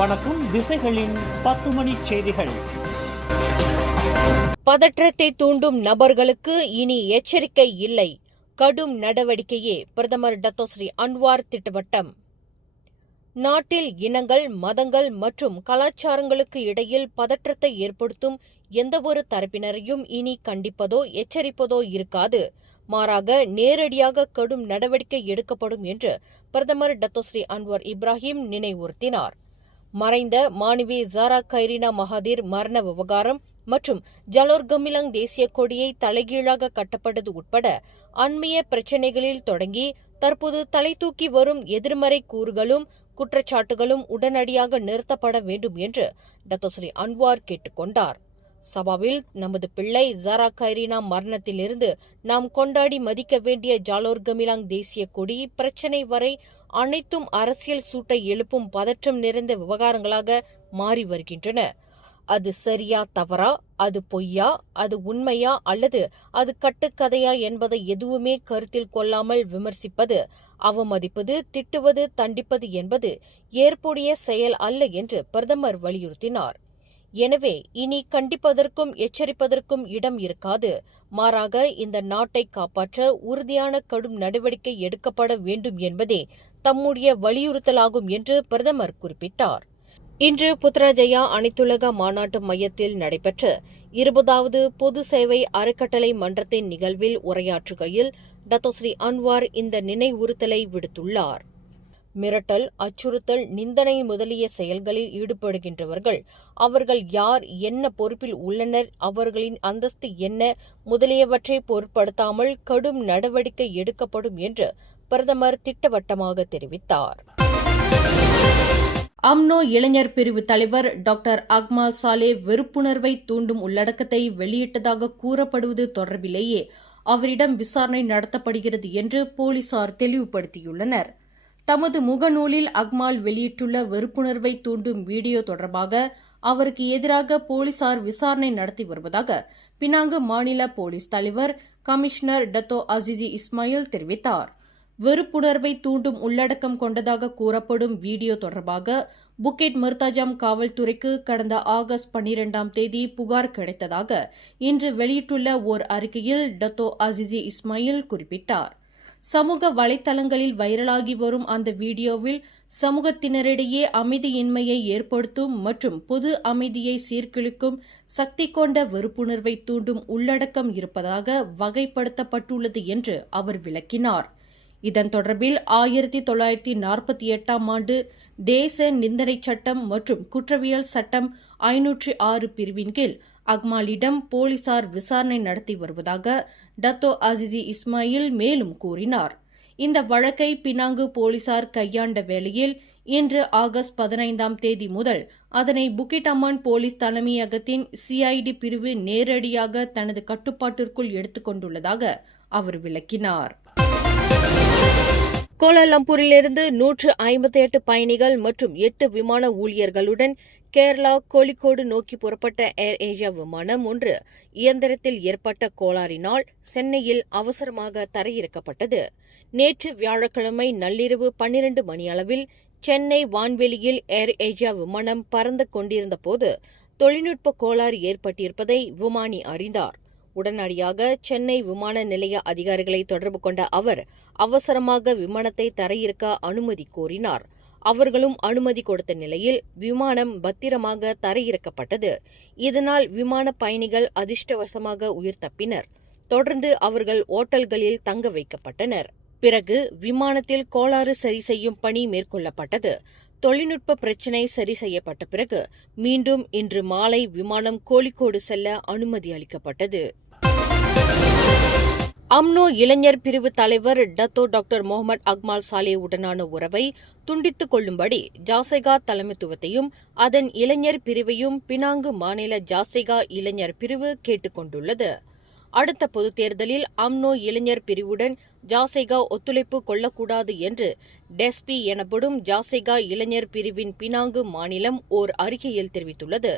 வணக்கம். திசைகளின் 10 மணி செய்திகள். பதற்றத்தை தூண்டும் நபர்களுக்கு இனி எச்சரிக்கை இல்லை, கடும் நடவடிக்கையே பிரதமர் டத்தோஸ்ரீ அன்வார் திட்டவட்டம். நாட்டில் இனங்கள், மதங்கள் மற்றும் கலாச்சாரங்களுக்கு இடையில் பதற்றத்தை ஏற்படுத்தும் எந்தவொரு தரப்பினரையும் இனி கண்டிப்பதோ எச்சரிப்பதோ இருக்காது. மாறாக நேரடியாக கடும் நடவடிக்கை எடுக்கப்படும் என்று பிரதமர் டத்தோஸ்ரீ அன்வார் இப்ராஹிம் நினைவுறுத்தினார். மறைந்த மாணவி ஜாரா கைரினா மகாதீர் மரண விவகாரம் மற்றும் ஜலோர் கமிலாங் தேசிய கொடியை தலைகீழாக கட்டப்பட்டது உட்பட அண்மைய பிரச்சினைகளில் தொடங்கி தற்போது தலை தூக்கி வரும் எதிர்மறை கூறுகளும் குற்றச்சாட்டுகளும் உடனடியாக நிறுத்தப்பட வேண்டும் என்று டத்தோஸ்ரீ அன்வார் கேட்டுக் கொண்டார். சபாவில் நமது பிள்ளை ஜாரா கைரினா மரணத்திலிருந்து நாம் கொண்டாடி மதிக்க வேண்டிய ஜாலோர் கமிலாங் தேசிய கொடி பிரச்சினை வரை அனைத்தும் அரசியல் சூட்டை எழுப்பும் பதற்றம் நிறைந்த விவகாரங்களாக மாறி வருகின்றன. அது சரியா தவறா, அது பொய்யா, அது உண்மையா அல்லது அது கட்டுக்கதையா என்பதை எதுவுமே கருத்தில் கொள்ளாமல் விமர்சிப்பது, அவமதிப்பது, திட்டுவது, தண்டிப்பது என்பது ஏற்புடைய செயல் அல்ல என்று பிரதமர் வலியுறுத்தினார். எனவே இனி கண்டிப்பதற்கும் எச்சரிப்பதற்கும் இடம் இருக்காது. மாறாக இந்த நாட்டை காப்பாற்ற உறுதியான கடும் நடவடிக்கை எடுக்கப்பட வேண்டும் என்பதே தம்முடைய வலியுறுத்தலாகும் என்று பிரதமர் குறிப்பிட்டார். இன்று புத்ராஜயா அனைத்துலக மாநாட்டு மையத்தில் நடைபெற்ற 20வது பொது சேவை அறக்கட்டளை மன்றத்தின் நிகழ்வில் உரையாற்றுகையில் டத்தோஸ்ரீ அன்வார் இந்த நினைவுறுத்தலை விடுத்துள்ளார். மிரட்டல், அச்சுறுத்தல், நிந்தனை முதலிய செயல்களில் ஈடுபடுகின்றவர்கள் அவர்கள் யார், என்ன பொறுப்பில் உள்ளனர், அவர்களின் அந்தஸ்து என்ன முதலியவற்றை பொருட்படுத்தாமல் கடும் நடவடிக்கை எடுக்கப்படும் என்று பிரதமர் திட்டவட்டமாக தெரிவித்தார். அம்னோ இளைஞர் பிரிவு தலைவர் டாக்டர் அக்மால் சாலே வெறுப்புணர்வை தூண்டும் உள்ளடக்கத்தை வெளியிட்டதாக கூறப்படுவது தொடர்பிலேயே அவரிடம் விசாரணை நடத்தப்படுகிறது என்று போலீசார் தெளிவுபடுத்தியுள்ளனர். தமது முகநூலில் அக்மால் வெளியிட்டுள்ள வெறுப்புணர்வை தூண்டும் வீடியோ தொடர்பாக அவருக்கு எதிராக போலீசார் விசாரணை நடத்தி வருவதாக பினாங்கு மாநில போலீஸ் தலைவர் கமிஷனர் டத்தோ அசிசி இஸ்மாயில் தெரிவித்தார். வெறுப்புணர்வை தூண்டும் உள்ளடக்கம் கொண்டதாக கூறப்படும் வீடியோ தொடர்பாக புக்கெட் மர்தாஜாம் காவல்துறைக்கு கடந்த ஆகஸ்ட் 12ஆம் தேதி புகார் கிடைத்ததாக இன்று வெளியிட்டுள்ள ஓர் அறிக்கையில் டத்தோ அசிசி இஸ்மாயில் குறிப்பிட்டார். சமூக வலைத்தளங்களில் வைரலாகி வரும் அந்த வீடியோவில் சமூகத்தினரிடையே அமைதியின்மையை ஏற்படுத்தும் மற்றும் பொது அமைதியை சீர்குலைக்கும் சக்தி கொண்ட வெறுப்புணர்வை தூண்டும் உள்ளடக்கம் இருப்பதாக வகைப்படுத்தப்பட்டுள்ளது என்று அவர் விளக்கினார். இதன் தொடர்பில் 1948ஆம் ஆண்டு தேச நிந்தனை சட்டம் மற்றும் குற்றவியல் சட்டம் 506 பிரிவின் கீழ் அக்மாலிடம் போலீசார் விசாரணை நடத்தி வருவதாக டத்தோ அசிசி இஸ்மாயில் மேலும் கூறினார். இந்த வழக்கை பினாங்கு போலீசார் கையாண்ட வேளையில் இன்று ஆகஸ்ட் 15ஆம் தேதி முதல் அதனை புக்கிட் அமான் போலீஸ் தலைமையகத்தின் சிஐடி பிரிவு நேரடியாக தனது கட்டுப்பாட்டிற்குள் எடுத்துக் கொண்டுள்ளதாக அவர் விளக்கினார். கோலாலம்பூரிலிருந்து 158 பயணிகள் மற்றும் 8 விமான ஊழியர்களுடன் கேரளா கோழிக்கோடு நோக்கி புறப்பட்ட ஏர் ஏசியா விமானம் ஒன்று இயந்திரத்தில் ஏற்பட்ட கோளாறினால் சென்னையில் அவசரமாக தரையிறக்கப்பட்டது. நேற்று வியாழக்கிழமை நள்ளிரவு 12 மணியளவில் சென்னை வான்வெளியில் ஏர் ஏசியா விமானம் பறந்து கொண்டிருந்தபோது தொழில்நுட்ப கோளாறு ஏற்பட்டிருப்பதை விமானி அறிந்தார். உடனடியாக சென்னை விமான நிலைய அதிகாரிகளை தொடர்பு கொண்ட அவர் அவசரமாக விமானத்தை தரையிறக்க அனுமதி கோரினார். அவர்களும் அனுமதி கொடுத்த நிலையில் விமானம் பத்திரமாக தரையிறக்கப்பட்டது. இதனால் விமான பயணிகள் அதிர்ஷ்டவசமாக உயிர் தப்பினர். தொடர்ந்து அவர்கள் ஓட்டல்களில் தங்க வைக்கப்பட்டனர். பிறகு விமானத்தில் கோளாறு சரி செய்யும் பணி மேற்கொள்ளப்பட்டது. தொழில்நுட்ப பிரச்சினை சரி செய்யப்பட்ட பிறகு மீண்டும் இன்று மாலை விமானம் கோழிக்கோடு செல்ல அனுமதி அளிக்கப்பட்டது. அம்னோ இளைஞர் பிரிவு தலைவர் டத்தோ டாக்டர் முகமது அக்மால் சாலே உடனான உறவை துண்டித்துக் கொள்ளும்படி ஜாசைகா தலைமைத்துவத்தையும் அதன் இளைஞர் பிரிவையும் பினாங்கு மாநில ஜாசைகா இளைஞர் பிரிவு கேட்டுக் கொண்டுள்ளது. அடுத்த பொதுத் தேர்தலில் அம்னோ இளைஞர் பிரிவுடன் ஜாசைகா ஒத்துழைப்பு கொள்ளக்கூடாது என்று டெஸ்பி எனப்படும் ஜாசைகா இளைஞர் பிரிவின் பினாங்கு மாநிலம் ஓர் அறிக்கையில் தெரிவித்துள்ளது.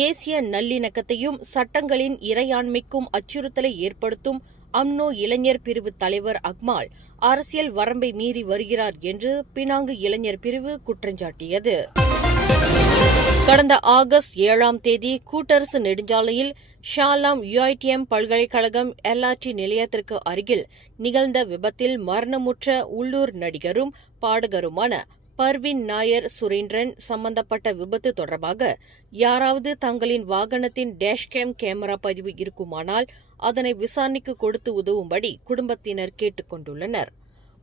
தேசிய நல்லிணக்கத்தையும் சட்டங்களின் இறையாண்மைக்கும் அச்சுறுத்தலை ஏற்படுத்தும் அம்னோ இளைஞர் பிரிவு தலைவர் அக்மால் அரசியல் வரம்பை மீறி வருகிறார் என்று பினாங்கு இளைஞர் பிரிவு குற்றஞ்சாட்டியது. கடந்த ஆகஸ்ட் 7ஆம் தேதி கூட்டரசு நெடுஞ்சாலையில் ஷாலாம் UITM பல்கலைக்கழகம் LRT நிலையத்திற்கு அருகில் நிகழ்ந்த விபத்தில் மரணமுற்ற உள்ளூர் நடிகரும் பாடகருமான பர்வீன் நாயர் சுரேந்திரன் சம்பந்தப்பட்ட விபத்து தொடர்பாக யாராவது தங்களின் வாகனத்தின் டேஷ்கேம் கேமரா பதிவு இருக்குமானால் அதனை விசாரணைக்கு கொடுத்து உதவும்படி குடும்பத்தினர் கேட்டுக் கொண்டுள்ளனர்.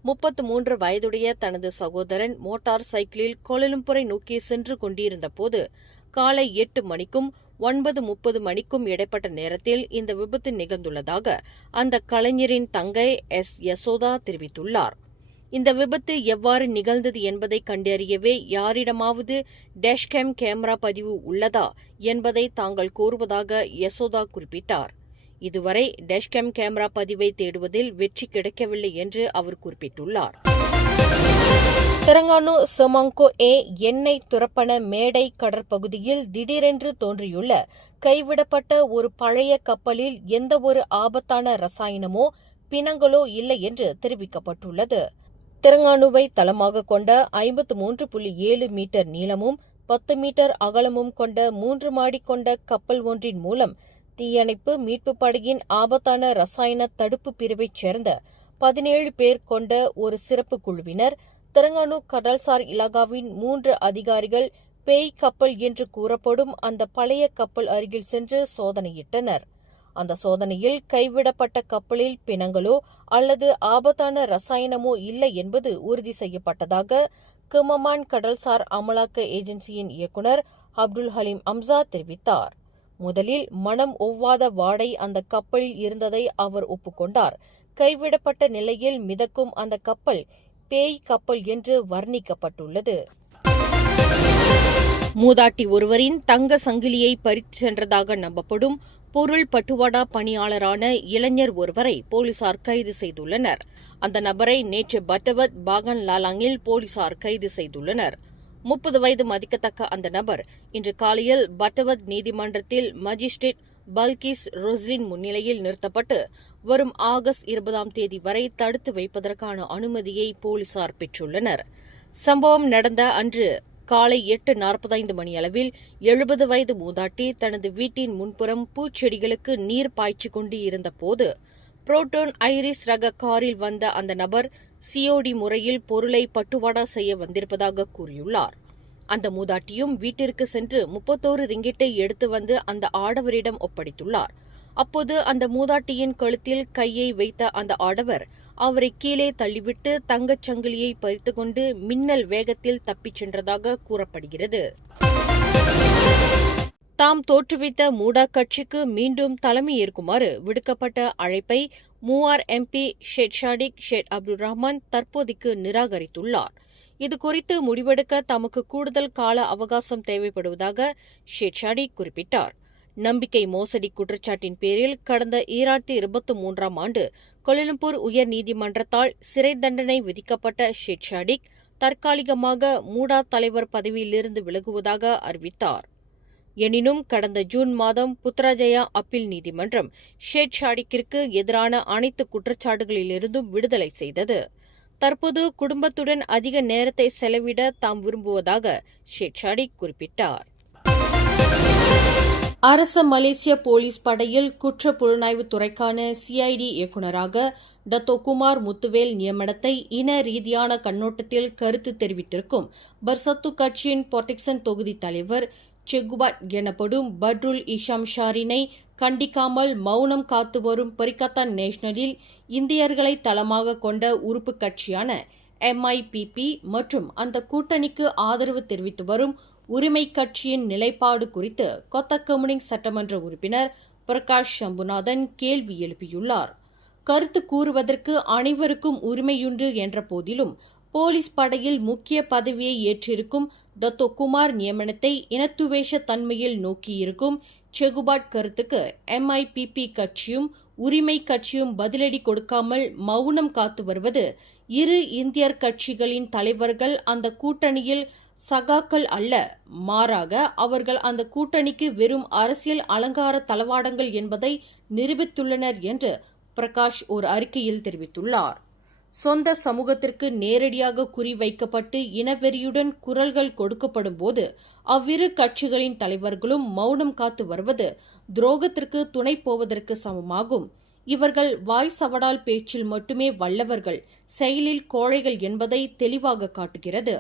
33 வயதுடைய தனது சகோதரன் மோட்டார் சைக்கிளில் கோலாலம்பூரை நோக்கி சென்று கொண்டிருந்தபோது காலை 8 மணிக்கும் 9:30 மணிக்கும் இடைப்பட்ட நேரத்தில் இந்த விபத்து நிகழ்ந்துள்ளதாக அந்த கலைஞரின் தங்கை யசோதா தெரிவித்துள்ளார். இந்த விபத்து எவ்வாறு நிகழ்ந்தது என்பதை கண்டறியவே யாரிடமாவது டேஷ்கேம் கேமரா பதிவு உள்ளதா என்பதை தாங்கள் கோருவதாக யசோதா குறிப்பிட்டார். இதுவரை டேஷ்கேம் கேமரா பதிவை தேடுவதில் வெற்றி கிடைக்கவில்லை என்று அவர் குறிப்பிட்டுள்ளார். தெலங்கானா செமாங்கோ எண்ணெய் துரப்பண மேடை கடற்பகுதியில் திடீரென்று தோன்றியுள்ள கைவிடப்பட்ட ஒரு பழைய கப்பலில் எந்தவொரு ஆபத்தான ரசாயனமோ பிணங்களோ இல்லை என்று தெரிவிக்கப்பட்டுள்ளது. தெலங்கானாவை தளமாக கொண்ட 53.7 மீட்டர் நீளமும் 10 மீட்டர் அகலமும் கொண்ட 3 மாடி கொண்ட கப்பல் ஒன்றின் மூலம் தீயணைப்பு மீட்புப் படையின் ஆபத்தான ரசாயன தடுப்பு பிரிவைச் சேர்ந்த 17 பேர் கொண்ட ஒரு சிறப்பு குழுவினர் தெலங்கானா கடல்சார் இலாகாவின் 3 அதிகாரிகள் பேய் கப்பல் என்று கூறப்படும் அந்த பழைய கப்பல் அருகில் சென்று சோதனையிட்டனர். அந்த சோதனையில் கைவிடப்பட்ட கப்பலில் பிணங்களோ அல்லது ஆபத்தான ரசாயனமோ இல்லை என்பது உறுதி செய்யப்பட்டதாக கிமமான் கடல்சார் அமலாக்க ஏஜென்சியின் இயக்குநர் அப்துல் ஹலீம் அம்சா தெரிவித்தார். முதலில் மனம் ஒவ்வாத வாடை அந்த கப்பலில் இருந்ததை அவர் ஒப்புக்கொண்டார். கைவிடப்பட்ட நிலையில் மிதக்கும் அந்த கப்பல் பேய் கப்பல் என்று வர்ணிக்கப்பட்டுள்ளது. மூதாட்டி ஒருவரின் தங்க சங்கிலியை பறித்து சென்றதாக நம்பப்படும் பொருள் பட்டுவாடா பணியாளரான இளைஞர் ஒருவரை போலீசார் கைது செய்துள்ளனர். அந்த நபரை நேற்று பட்டவத் பாகன் லாலாங்கில் போலீசார் கைது செய்துள்ளனர். 30 வயது மதிக்கத்தக்க அந்த நபர் இன்று காலையில் பட்டவத் நீதிமன்றத்தில் மஜிஸ்ட்ரேட் பல்கிஸ் ரோஸ்லின் முன்னிலையில் நிறுத்தப்பட்டு வரும் ஆகஸ்ட் 20ஆம் தேதி வரை தடுத்து வைப்பதற்கான அனுமதியை போலீசார் பெற்றுள்ளனர். சம்பவம் நடந்த அன்று காலை 8:45 மணியளவில் 70 வயது மூதாட்டி தனது வீட்டின் முன்புறம் பூச்செடிகளுக்கு நீர் பாய்ச்சிக் கொண்டு இருந்தபோது புரோட்டோன் ஐரிஸ் ரக காரில் வந்த அந்த நபர் COD முறையில் பொருளை பட்டுவாடா செய்ய வந்திருப்பதாக கூறியுள்ளார். அந்த மூதாட்டியும் வீட்டிற்கு சென்று 31 ரிங்கிட்டை எடுத்து வந்து அந்த ஆடவரிடம் ஒப்படைத்துள்ளார். அப்போது அந்த மூதாட்டியின் கழுத்தில் கையை வைத்த அந்த ஆடவர் அவரை கீழே தள்ளிவிட்டு தங்கச் சங்கிலியை பறித்துக்கொண்டு மின்னல் வேகத்தில் தப்பிச் சென்றதாக கூறப்படுகிறது. தாம் தோற்றுவித்த மூடா கட்சிக்கு மீண்டும் தலைமை ஏற்குமாறு விடுக்கப்பட்ட அழைப்பை Muar MP Syed Saddiq Syed Abdul Rahman தற்போதைக்கு நிராகரித்துள்ளார். இதுகுறித்து முடிவெடுக்க தமக்கு கூடுதல் கால அவகாசம் தேவைப்படுவதாக ஷேட் ஷாடிக் குறிப்பிட்டார். நம்பிக்கை மோசடி குற்றச்சாட்டின் பேரில் கடந்த 2023ஆம் ஆண்டு கோலாலம்பூர் உயர் நீதிமன்றத்தால் சிறை தண்டனை விதிக்கப்பட்ட ஷேட் ஷாடிக் தற்காலிகமாக மூடா தலைவர் பதவியிலிருந்து விலகுவதாக அறிவித்தார். எனினும் கடந்த ஜூன் மாதம் புத்ராஜயா அப்பீல் நீதிமன்றம் ஷேட் ஷாடிக்கிற்கு எதிரான அனைத்து குற்றச்சாட்டுகளிலிருந்தும் விடுதலை செய்தது. தற்போது குடும்பத்துடன் அதிக நேரத்தை செலவிட தாம் விரும்புவதாக ஷேட் ஷாடிக் குறிப்பிட்டார். அரச மலேசிய போலீஸ் படையில் குற்ற புலனாய்வு துறைக்கான CID இயக்குநராக டத்தோ குமார் முத்துவேல் நியமனத்தை இன ரீதியான கண்ணோட்டத்தில் கருத்து தெரிவித்திருக்கும் பர்சத்து கட்சியின் பொர்டிக்சன் தொகுதி தலைவர் செகுபாட் எனப்படும் பட்ருல் இஷாம் ஷாரினை கண்டிக்காமல் மௌனம் காத்து வரும் பரிகத்தான் நேஷனலில் இந்தியர்களை தளமாக கொண்ட உறுப்பு கட்சியான MIPP மற்றும் அந்த கூட்டணிக்கு ஆதரவு தெரிவித்து வரும் உரிமை கட்சியின் நிலைப்பாடு குறித்து கொத்தகமுனிங் சட்டமன்ற உறுப்பினர் பிரகாஷ் சம்புநாதன் கேள்வி எழுப்பியுள்ளார். கருத்து கூறுவதற்கு அனைவருக்கும் உரிமையுண்டு என்ற போதிலும் போலீஸ் படையில் முக்கிய பதவியை ஏற்றிருக்கும் டத்தோ குமார் நியமனத்தை இனத்துவேஷ தன்மையில் நோக்கியிருக்கும் செகுபாட் கருத்துக்கு MIPP கட்சியும் உரிமை கட்சியும் பதிலடி கொடுக்காமல் மௌனம் காத்து வருவது இரு இந்தியர் கட்சிகளின் தலைவர்கள் அந்த கூட்டணியில் சகாக்கள் அல்ல, மாறாக அவர்கள் அந்த கூட்டணிக்கு வெறும் அரசியல் அலங்கார தளவாடங்கள் என்பதை நிரூபித்துள்ளனர் என்று பிரகாஷ் ஒரு அறிக்கையில் தெரிவித்துள்ளார். சொந்த சமூகத்திற்கு நேரடியாக குறிவைக்கப்பட்டு இனவெறியுடன் குரல்கள் கொடுக்கப்படும் போது அவ்விரு கட்சிகளின் தலைவர்களும் மௌனம் காத்து வருவது துரோகத்திற்கு துணை போவதற்கு சமமாகும். இவர்கள் வாய் சவடால் பேச்சில் மட்டுமே வல்லவர்கள், செயலில் கோழைகள் என்பதை தெளிவாக காட்டுகிறது.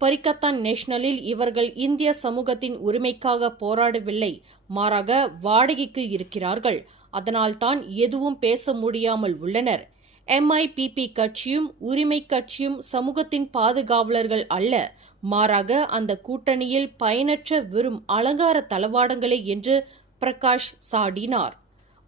பரிக்கத்தான் நேஷனலில் இவர்கள் இந்திய சமூகத்தின் உரிமைக்காக போராடவில்லை, மாறாக வாடகைக்கு இருக்கிறார்கள். அதனால்தான் எதுவும் பேச முடியாமல் உள்ளனர். MIPP கட்சியும் உரிமை கட்சியும் சமூகத்தின் பாதுகாவலர்கள் அல்ல, மாறாக அந்த கூட்டணியில் பயனற்ற வெறும் அலங்கார தளவாடங்களே என்று பிரகாஷ் சாடினார்.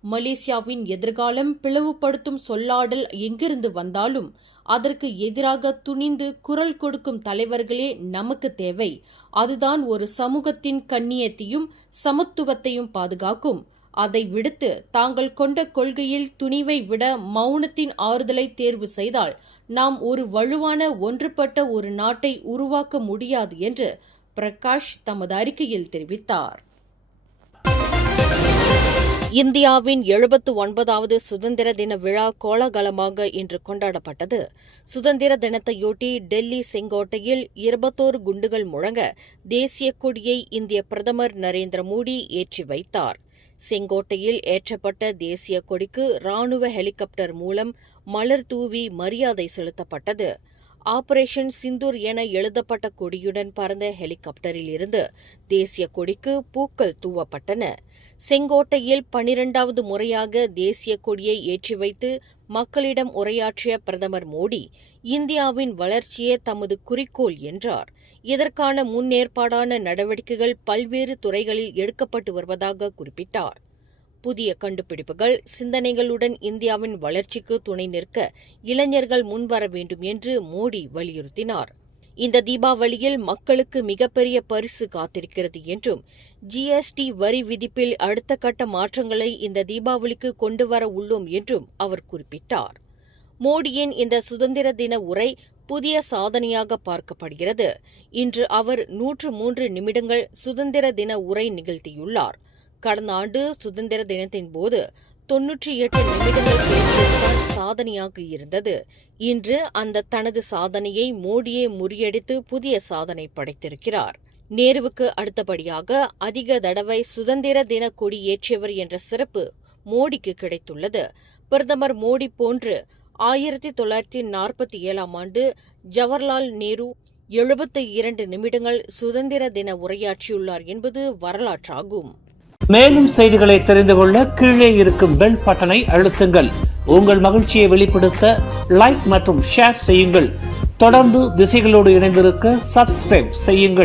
மலேசியாவின் எதிர்காலம் பிளவுபடுத்தும் சொல்லாடல் எங்கிருந்து வந்தாலும் அதற்கு எதிராக துணிந்து குரல் கொடுக்கும் தலைவர்களே நமக்கு தேவை. அதுதான் ஒரு சமூகத்தின் கண்ணியத்தையும் சமத்துவத்தையும் பாதுகாக்கும். அதை விடுத்து தாங்கள் கொண்ட கொள்கையில் துணிவை விட மௌனத்தின் ஆறுதலை தேர்வு செய்தால் நாம் ஒரு வலுவான ஒன்றுபட்ட ஒரு நாட்டை உருவாக்க முடியாது என்று பிரகாஷ் தமது அறிக்கையில் தெரிவித்தார். இந்தியாவின் 79வது சுதந்திர தின விழா கோலாகலமாக இன்று கொண்டாடப்பட்டது. சுதந்திர தினத்தையொட்டி டெல்லி செங்கோட்டையில் 21 குண்டுகள் முழங்க தேசிய கொடியை இந்திய பிரதமர் நரேந்திர மோடி ஏற்றி வைத்தார். செங்கோட்டையில் ஏற்றப்பட்ட தேசிய கொடிக்கு ராணுவ ஹெலிகாப்டர் மூலம் மலர் தூவி மரியாதை செலுத்தப்பட்டது. ஆபரேஷன் சிந்தூர் என எழுதப்பட்ட கொடியுடன் பறந்த ஹெலிகாப்டரில் இருந்து தேசிய கொடிக்கு பூக்கள் தூவப்பட்டன. செங்கோட்டையில் 12வது முறையாக தேசிய கொடியை ஏற்றி வைத்து மக்களிடம் உரையாற்றிய பிரதமர் மோடி, இந்தியாவின் வளர்ச்சியே தமது குறிக்கோள் என்றார். இதற்கான முன்னேற்பாடான நடவடிக்கைகள் பல்வேறு துறைகளில் எடுக்கப்பட்டு வருவதாக குறிப்பிட்டார். புதிய கண்டுபிடிப்புகள், சிந்தனைகளுடன் இந்தியாவின் வளர்ச்சிக்கு துணை நிற்க இளைஞர்கள் முன்வர வேண்டும் என்று மோடி வலியுறுத்தினார். இந்த தீபாவளியில் மக்களுக்கு மிகப்பெரிய பரிசு காத்திருக்கிறது என்றும், GST வரி விதிப்பில் அடுத்த கட்ட மாற்றங்களை இந்த தீபாவளிக்கு கொண்டுவர உள்ளோம் என்றும் அவர் குறிப்பிட்டார். மோடியின் இந்த சுதந்திர தின உரை புதிய சாதனையாக பார்க்கப்படுகிறது. இன்று அவர் 103 நிமிடங்கள் சுதந்திர தின உரை நிகழ்த்தியுள்ளார். கடந்த ஆண்டு சுதந்திர தினத்தின் போது 98 நிமிடங்கள் பேசியதுதான் சாதனையாக இருந்தது. இன்று அந்த தனது சாதனையை மோடியே முறியடித்து புதிய சாதனை படைத்திருக்கிறார். நேருவுக்கு அடுத்தபடியாக அதிக தடவை சுதந்திர தின கொடி ஏற்றியவர் என்ற சிறப்பு மோடிக்கு கிடைத்துள்ளது. பிரதமர் மோடி போன்று 1947ஆம் ஆண்டு ஜவஹர்லால் நேரு 72 நிமிடங்கள் சுதந்திர தின உரையாற்றியுள்ளார் என்பது வரலாற்றாகும். மேலும் செய்திகளை தெரிந்து கொள்ள கீழே இருக்கும் பெல் பட்டனை அழுத்துங்கள். உங்கள் மகிழ்ச்சியை வெளிப்படுத்த லைக் மற்றும் ஷேர் செய்யுங்கள். தொடர்ந்து திசைகளோடு இணைந்திருக்க சப்ஸ்கிரைப் செய்யுங்கள்.